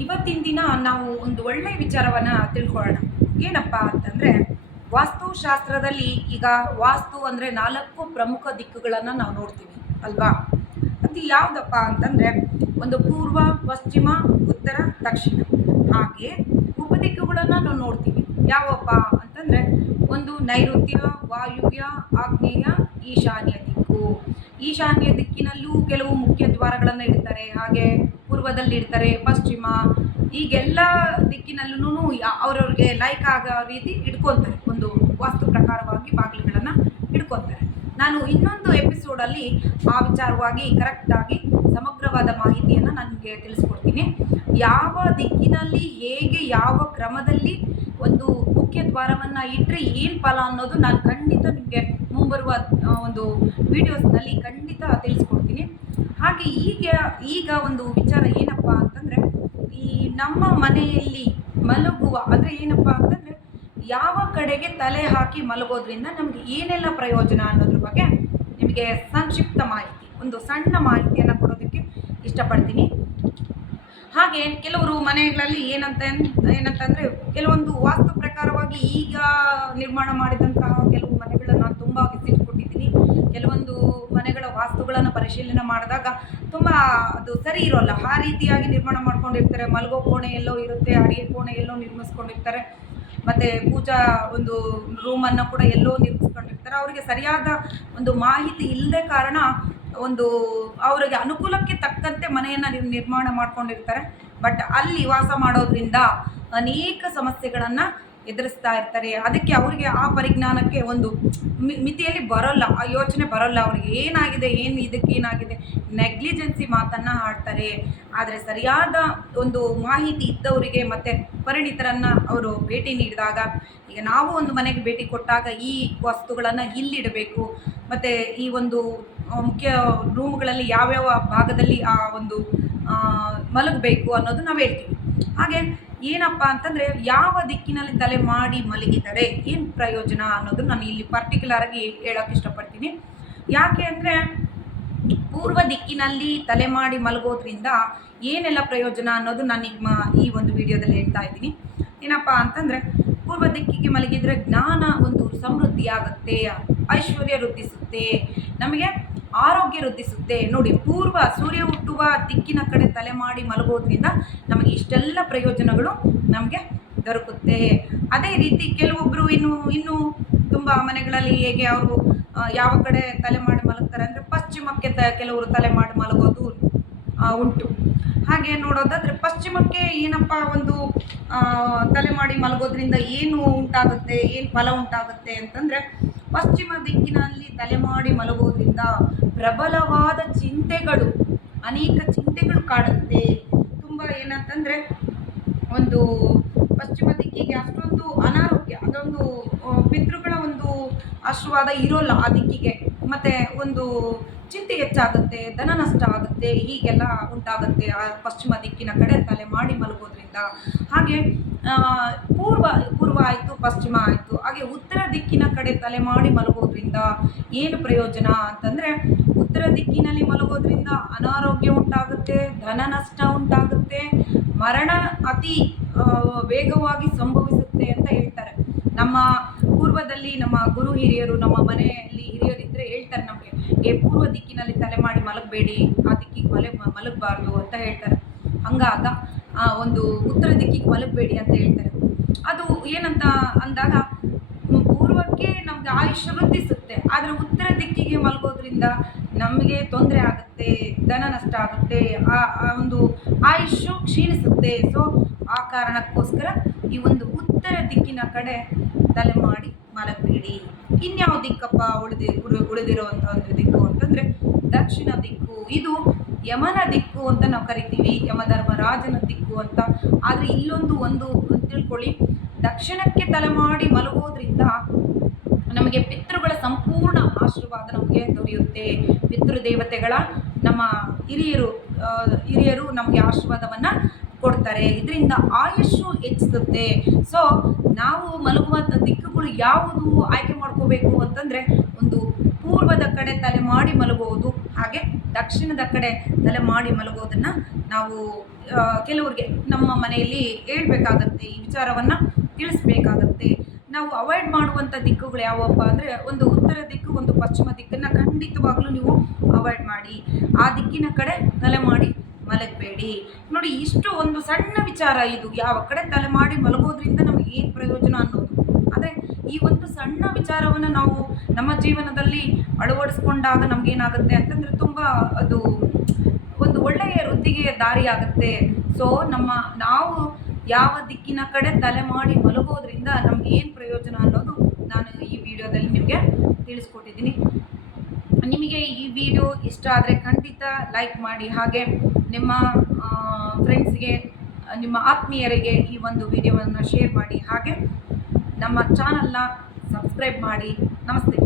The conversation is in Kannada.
ಇವತ್ತಿನ ದಿನ ನಾವು ಒಂದು ಒಳ್ಳೆಯ ವಿಚಾರವನ್ನು ತಿಳ್ಕೊಳ್ಳೋಣ. ಏನಪ್ಪ ಅಂತಂದರೆ, ವಾಸ್ತುಶಾಸ್ತ್ರದಲ್ಲಿ ಈಗ ವಾಸ್ತು ಅಂದರೆ ನಾಲ್ಕು ಪ್ರಮುಖ ದಿಕ್ಕುಗಳನ್ನು ನಾವು ನೋಡ್ತೀವಿ, ಅಲ್ವಾ? ಅದು ಯಾವುದಪ್ಪ ಅಂತಂದರೆ, ಒಂದು ಪೂರ್ವ, ಪಶ್ಚಿಮ, ಉತ್ತರ, ದಕ್ಷಿಣ. ಹಾಗೆ ಉಪದಿಕ್ಕುಗಳನ್ನು ನಾವು ನೋಡ್ತೀವಿ. ಯಾವಪ್ಪ ಅಂತಂದರೆ, ಒಂದು ನೈಋತ್ಯ, ವಾಯುವ್ಯ, ಆಗ್ನೇಯ, ಈಶಾನ್ಯ ದಿಕ್ಕು. ಈಶಾನ್ಯ ದಿಕ್ಕಿನಲ್ಲೂ ಕೆಲವು ಮುಖ್ಯ ದ್ವಾರಗಳನ್ನು ಇಡ್ತಾರೆ, ಹಾಗೆ ಪೂರ್ವದಲ್ಲಿ ಇಡ್ತಾರೆ, ಪಶ್ಚಿಮ, ಈಗೆಲ್ಲ ದಿಕ್ಕಿನಲ್ಲೂ ಅವ್ರವ್ರಿಗೆ ಲೈಕ್ ಆಗೋ ರೀತಿ ಇಟ್ಕೊತಾರೆ. ಒಂದು ವಾಸ್ತು ಪ್ರಕಾರವಾಗಿ ಬಾಗಿಲುಗಳನ್ನು ಇಟ್ಕೊತಾರೆ. ನಾನು ಇನ್ನೊಂದು ಎಪಿಸೋಡಲ್ಲಿ ಆ ವಿಚಾರವಾಗಿ ಕರೆಕ್ಟಾಗಿ ಸಮಗ್ರವಾದ ಮಾಹಿತಿಯನ್ನು ನನಗೆ ತಿಳಿಸ್ಕೊಡ್ತೀನಿ. ಯಾವ ದಿಕ್ಕಿನಲ್ಲಿ ಹೇಗೆ ಯಾವ ಕ್ರಮದಲ್ಲಿ ಒಂದು ಮುಖ್ಯ ದ್ವಾರವನ್ನು ಇಟ್ಟರೆ ಏನು ಫಲ ಅನ್ನೋದು ನಾನು ಖಂಡಿತ ನಿಮಗೆ ಮುಂಬರುವ ಒಂದು ವಿಡಿಯೋಸ್ನಲ್ಲಿ ಖಂಡಿತ ತಿಳಿಸ್ಕೊಡ್ತೀನಿ. ಹಾಗೆ ಈಗ ಈಗ ಒಂದು ವಿಚಾರ ಏನಪ್ಪ ಅಂತಂದರೆ, ಈ ನಮ್ಮ ಮನೆಯಲ್ಲಿ ಮಲಗುವ, ಅಂದರೆ ಏನಪ್ಪ ಅಂತಂದರೆ, ಯಾವ ಕಡೆಗೆ ತಲೆ ಹಾಕಿ ಮಲಗೋದ್ರಿಂದ ನಮಗೆ ಏನೆಲ್ಲ ಪ್ರಯೋಜನ ಅನ್ನೋದ್ರ ಬಗ್ಗೆ ನಿಮಗೆ ಸಂಕ್ಷಿಪ್ತ ಮಾಹಿತಿ, ಒಂದು ಸಣ್ಣ ಮಾಹಿತಿಯನ್ನು ಕೊಡೋದಕ್ಕೆ ಇಷ್ಟಪಡ್ತೀನಿ. ಹಾಗೆ ಕೆಲವರು ಮನೆಗಳಲ್ಲಿ ಏನಂತ ಏನಂತಂದರೆ ಕೆಲವೊಂದು ವಾಸ್ತು ಪ್ರಕಾರವಾಗಿ ಈಗ ನಿರ್ಮಾಣ ಮಾಡಿದಂತಹ ಕೆಲವು ಮನೆಗಳನ್ನು ನಾನು ತುಂಬ ಕೆಲವೊಂದು ಮನೆಗಳ ವಾಸ್ತುಗಳನ್ನು ಪರಿಶೀಲನೆ ಮಾಡಿದಾಗ ತುಂಬ ಅದು ಸರಿ ಇರೋಲ್ಲ. ಆ ರೀತಿಯಾಗಿ ನಿರ್ಮಾಣ ಮಾಡ್ಕೊಂಡಿರ್ತಾರೆ. ಮಲಗೋ ಕೋಣೆ ಎಲ್ಲೋ ಇರುತ್ತೆ, ಅಡಿಗೆ ಕೋಣೆ ಎಲ್ಲೋ ನಿರ್ಮಿಸ್ಕೊಂಡಿರ್ತಾರೆ. ಮತ್ತು ಪೂಜಾ ಒಂದು ರೂಮನ್ನು ಕೂಡ ಎಲ್ಲೋ ನಿರ್ಮಿಸ್ಕೊಂಡಿರ್ತಾರೆ. ಅವರಿಗೆ ಸರಿಯಾದ ಒಂದು ಮಾಹಿತಿ ಇಲ್ಲದೆ ಕಾರಣ ಒಂದು ಅವರಿಗೆ ಅನುಕೂಲಕ್ಕೆ ತಕ್ಕಂತೆ ಮನೆಯನ್ನು ನಿರ್- ನಿರ್ಮಾಣ ಮಾಡ್ಕೊಂಡಿರ್ತಾರೆ. ಬಟ್ ಅಲ್ಲಿ ವಾಸ ಮಾಡೋದ್ರಿಂದ ಅನೇಕ ಸಮಸ್ಯೆಗಳನ್ನು ಎದುರಿಸ್ತಾ ಇರ್ತಾರೆ. ಅದಕ್ಕೆ ಅವರಿಗೆ ಆ ಪರಿಜ್ಞಾನಕ್ಕೆ ಒಂದು ಮಿತಿಯಲ್ಲಿ ಬರೋಲ್ಲ. ಆ ಯೋಚನೆ ಬರೋಲ್ಲ. ಅವರಿಗೆ ಏನಾಗಿದೆ, ಏನು ಇದಕ್ಕೆ ಏನಾಗಿದೆ. ನೆಗ್ಲಿಜೆನ್ಸಿ ಮಾತನ್ನು ಆಡ್ತಾರೆ. ಆದರೆ ಸರಿಯಾದ ಒಂದು ಮಾಹಿತಿ ಇದ್ದವರಿಗೆ ಮತ್ತು ಪರಿಣಿತರನ್ನು ಅವರು ಭೇಟಿ ನೀಡಿದಾಗ, ಈಗ ನಾವು ಒಂದು ಮನೆಗೆ ಭೇಟಿ ಕೊಟ್ಟಾಗ ಈ ವಸ್ತುಗಳನ್ನು ಇಲ್ಲಿಡಬೇಕು. ಮತ್ತು ಈ ಒಂದು ಮುಖ್ಯ ರೂಮ್ಗಳಲ್ಲಿ ಯಾವ್ಯಾವ ಭಾಗದಲ್ಲಿ ಆ ಒಂದು ಮಲಗಬೇಕು ಅನ್ನೋದು ನಾವು ಹೇಳ್ತೀವಿ. ಹಾಗೆ ಏನಪ್ಪ ಅಂತಂದರೆ ಯಾವ ದಿಕ್ಕಿನಲ್ಲಿ ತಲೆ ಮಾಡಿ ಮಲಗಿದರೆ ಏನು ಪ್ರಯೋಜನ ಅನ್ನೋದು ನಾನು ಇಲ್ಲಿ ಪರ್ಟಿಕ್ಯುಲರ್ ಆಗಿ ಹೇಳೋಕೆ ಇಷ್ಟಪಡ್ತೀನಿ. ಯಾಕೆ ಅಂದರೆ ಪೂರ್ವ ದಿಕ್ಕಿನಲ್ಲಿ ತಲೆ ಮಾಡಿ ಮಲಗೋದ್ರಿಂದ ಏನೆಲ್ಲ ಪ್ರಯೋಜನ ಅನ್ನೋದು ನಾನು ನಿಮ್ಮ ಈ ಒಂದು ವಿಡಿಯೋದಲ್ಲಿ ಹೇಳ್ತಾ ಇದ್ದೀನಿ. ಏನಪ್ಪ ಅಂತಂದರೆ ಪೂರ್ವ ದಿಕ್ಕಿಗೆ ಮಲಗಿದರೆ ಜ್ಞಾನ ಒಂದು ಸಮೃದ್ಧಿ ಆಗುತ್ತೆ ಐಶ್ವರ್ಯ ವೃದ್ಧಿಸುತ್ತೆ. ನಮಗೆ ಆರೋಗ್ಯ ವೃದ್ಧಿಸುತ್ತೆ ನೋಡಿ, ಪೂರ್ವ ಸೂರ್ಯ ಹುಟ್ಟುವ ದಿಕ್ಕಿನ ಕಡೆ ತಲೆ ಮಾಡಿ ಮಲಗೋದ್ರಿಂದ ನಮಗೆ ಇಷ್ಟೆಲ್ಲ ಪ್ರಯೋಜನಗಳು ನಮಗೆ ದೊರಕುತ್ತೆ. ಅದೇ ರೀತಿ ಕೆಲವೊಬ್ಬರು ಇನ್ನು, ಇನ್ನೂ ತುಂಬ ಮನೆಗಳಲ್ಲಿ ಹೇಗೆ ಅವರು ಯಾವ ಕಡೆ ತಲೆ ಮಾಡಿ ಮಲಗ್ತಾರೆ ಅಂದರೆ ಪಶ್ಚಿಮಕ್ಕೆ ತ, ಕೆಲವರು ತಲೆ ಮಾಡಿ ಮಲಗೋದು ಉಂಟು. ಹಾಗೆ ನೋಡೋದಾದರೆ ಪಶ್ಚಿಮಕ್ಕೆ ಏನಪ್ಪ ಒಂದು ತಲೆ ಮಾಡಿ ಮಲಗೋದ್ರಿಂದ ಏನು ಉಂಟಾಗುತ್ತೆ, ಏನು ಫಲ ಉಂಟಾಗುತ್ತೆ ಅಂತಂದರೆ ಪಶ್ಚಿಮ ದಿಕ್ಕಿನಲ್ಲಿ ತಲೆ ಮಾಡಿ ಮಲಗೋದ್ರಿಂದ ಪ್ರಬಲವಾದ ಚಿಂತೆಗಳು, ಅನೇಕ ಚಿಂತೆಗಳು ಕಾಡುತ್ತೆ. ತುಂಬ ಏನಂತಂದರೆ, ಒಂದು ಪಶ್ಚಿಮ ದಿಕ್ಕಿಗೆ ಅಷ್ಟೊಂದು ಅನಾರೋಗ್ಯ, ಅದೊಂದು ಪಿತೃಗಳ ಒಂದು ಆಶೀರ್ವಾದ ಇರೋಲ್ಲ ಆ ದಿಕ್ಕಿಗೆ. ಮತ್ತು ಒಂದು ಚಿಂತೆ ಹೆಚ್ಚಾಗುತ್ತೆ, ಧನ ನಷ್ಟ ಆಗುತ್ತೆ ಹೀಗೆಲ್ಲ ಉಂಟಾಗುತ್ತೆ ಆ ಪಶ್ಚಿಮ ದಿಕ್ಕಿನ ಕಡೆ ತಲೆ ಮಾಡಿ ಮಲಗೋದ್ರಿಂದ. ಹಾಗೆ ಪೂರ್ವ ಪೂರ್ವ ಆಯಿತು, ಪಶ್ಚಿಮ ಆಯಿತು, ಹಾಗೆ ಉತ್ತರ ದಿಕ್ಕಿನ ಕಡೆ ತಲೆ ಮಾಡಿ ಮಲಗೋದ್ರಿಂದ ಏನು ಪ್ರಯೋಜನ ಅಂತಂದರೆ, ಉತ್ತರ ದಿಕ್ಕಿನಲ್ಲಿ ಮಲಗೋದ್ರಿಂದ ಅನಾರೋಗ್ಯ ಉಂಟಾಗುತ್ತೆ, ಧನ ನಷ್ಟ ಉಂಟಾಗುತ್ತೆ, ಮರಣ ಅತಿ ವೇಗವಾಗಿ ಸಂಭವಿಸುತ್ತೆ ಅಂತ ಹೇಳ್ತಾರೆ. ನಮ್ಮ ಪೂರ್ವದಲ್ಲಿ ನಮ್ಮ ಗುರು ಹಿರಿಯರು ನಮ್ಮ ಮನೆಯಲ್ಲಿ ಹಿರಿಯರಿದ್ದರೆ ಹೇಳ್ತಾರೆ ನಮಗೆ ಏ ಪೂರ್ವ ದಿಕ್ಕಿನಲ್ಲಿ ತಲೆ ಮಾಡಿ ಮಲಗಬೇಡಿ ಆ ದಿಕ್ಕಿಗೆ ಮಲೆ ಮಲಗಬಾರ್ದು ಅಂತ ಹೇಳ್ತಾರೆ. ಹಂಗಾಗ ಆ, ಒಂದು ಉತ್ತರ ದಿಕ್ಕಿಗೆ ಮಲಗಬೇಡಿ ಅಂತ ಹೇಳ್ತಾರೆ. ಅದು ಏನಂತ ಅಂದಾಗ ಪೂರ್ವಕ್ಕೆ ನಮಗೆ ಆಯುಷ್ಯ ವೃದ್ಧಿಸುತ್ತೆ ಆದರೆ ಉತ್ತರ ದಿಕ್ಕಿಗೆ ಮಲಗೋದ್ರಿಂದ ನಮಗೆ ತೊಂದರೆ ಆಗುತ್ತೆ ಧನ ನಷ್ಟ ಆಗುತ್ತೆ ಆ ಆ ಒಂದು ಆಯುಷ್ಯು ಕ್ಷೀಣಿಸುತ್ತೆ. ಸೊ ಆ ಕಾರಣಕ್ಕೋಸ್ಕರ ಈ ಒಂದು ಉತ್ತರ ದಿಕ್ಕಿನ ಕಡೆ ತಲೆ ಮಾಡಿ ಮಲಗಬೇಡಿ ಇನ್ಯಾವ ದಿಕ್ಕಪ್ಪ ಉಳಿದಿ ಉಳಿ ಒಂದು ದಿಕ್ಕು ಅಂತಂದ್ರೆ ದಕ್ಷಿಣ ದಿಕ್ಕು. ಇದು ಯಮನ ದಿಕ್ಕು ಅಂತ ನಾವು ಕರಿತೀವಿ ಯಮಧರ್ಮರಾಜನ ದಿಕ್ಕು ಅಂತ. ಆದರೆ ಇಲ್ಲೊಂದು ಒಂದು ತಿಳ್ಕೊಳ್ಳಿ. ದಕ್ಷಿಣಕ್ಕೆ ತಲೆ ಮಾಡಿ ಮಲಗೋದ್ರಿಂದ ನಮಗೆ ಪಿತೃಗಳ ಸಂಪೂರ್ಣ ಆಶೀರ್ವಾದ ನಮಗೆ ದೊರೆಯುತ್ತೆ. ಪಿತೃದೇವತೆಗಳ ನಮ್ಮ ಹಿರಿಯರು ಹಿರಿಯರು ನಮಗೆ ಆಶೀರ್ವಾದವನ್ನು ಕೊಡ್ತಾರೆ. ಇದರಿಂದ ಆಯುಷ್ಯು ಹೆಚ್ಚಿಸುತ್ತೆ. ಸೊ ನಾವು ಮಲಗುವಂಥ ದಿಕ್ಕುಗಳು ಯಾವುದು ಆಯ್ಕೆ ಮಾಡ್ಕೋಬೇಕು ಅಂತಂದರೆ ಒಂದು ಪೂರ್ವದ ಕಡೆ ತಲೆ ಮಾಡಿ ಮಲಗುವುದು, ಹಾಗೆ ದಕ್ಷಿಣದ ಕಡೆ ತಲೆ ಮಾಡಿ ಮಲಗೋದನ್ನು ನಾವು ಕೆಲವರಿಗೆ ನಮ್ಮ ಮನೆಯಲ್ಲಿ ಹೇಳ್ಬೇಕಾಗತ್ತೆ. ಈ ವಿಚಾರವನ್ನು ತಿಳಿಸ್ಬೇಕಾಗತ್ತೆ. ನಾವು ಅವಾಯ್ಡ್ ಮಾಡುವಂಥ ದಿಕ್ಕುಗಳು ಯಾವಪ್ಪ ಅಂದರೆ ಒಂದು ಉತ್ತರ ದಿಕ್ಕು, ಒಂದು ಪಶ್ಚಿಮ ದಿಕ್ಕನ್ನು ಖಂಡಿತವಾಗಲೂ ನೀವು ಅವಾಯ್ಡ್ ಮಾಡಿ. ಆ ದಿಕ್ಕಿನ ಕಡೆ ತಲೆ ಮಾಡಿ ಮಲಗಬೇಡಿ ನೋಡಿ, ಇಷ್ಟು ಒಂದು ಸಣ್ಣ ವಿಚಾರ ಇದು. ಯಾವ ಕಡೆ ತಲೆ ಮಾಡಿ ಮಲಗೋದ್ರಿಂದ ನಮಗೆ ಏನು ಪ್ರಯೋಜನ ಅನ್ನೋದು. ಆದರೆ, ಈ ಒಂದು ಸಣ್ಣ ವಿಚಾರವನ್ನು ನಾವು ನಮ್ಮ ಜೀವನದಲ್ಲಿ ಅಳವಡಿಸ್ಕೊಂಡಾಗ ನಮಗೇನಾಗುತ್ತೆ ಅಂತಂದರೆ ತುಂಬ ಅದು ಒಂದು ಒಳ್ಳೆಯ ವೃತ್ತಿಗೆ ದಾರಿಯಾಗುತ್ತೆ. ಸೊ ನಮ್ಮ ನಾವು ಯಾವ ದಿಕ್ಕಿನ ಕಡೆ ತಲೆ ಮಾಡಿ ಮಲಗೋದ್ರಿಂದ ನಮ್ಗೆ ಏನು ಪ್ರಯೋಜನ ಅನ್ನೋದು ನಾನು ಈ ವಿಡಿಯೋದಲ್ಲಿ ನಿಮಗೆ ತಿಳಿಸ್ಕೊಟ್ಟಿದ್ದೀನಿ. ನಿಮಗೆ ಈ ವಿಡಿಯೋ ಇಷ್ಟ ಆದರೆ ಖಂಡಿತ ಲೈಕ್ ಮಾಡಿ. ಹಾಗೆ ನಿಮ್ಮ ಫ್ರೆಂಡ್ಸ್ಗೆ ನಿಮ್ಮ ಆತ್ಮೀಯರಿಗೆ ಈ ಒಂದು ವಿಡಿಯೋವನ್ನು ಶೇರ್ ಮಾಡಿ. ಹಾಗೆ ನಮ್ಮ ಚಾನಲ್ನ ಸಬ್ಸ್ಕ್ರೈಬ್ ಮಾಡಿ. ನಮಸ್ತೆ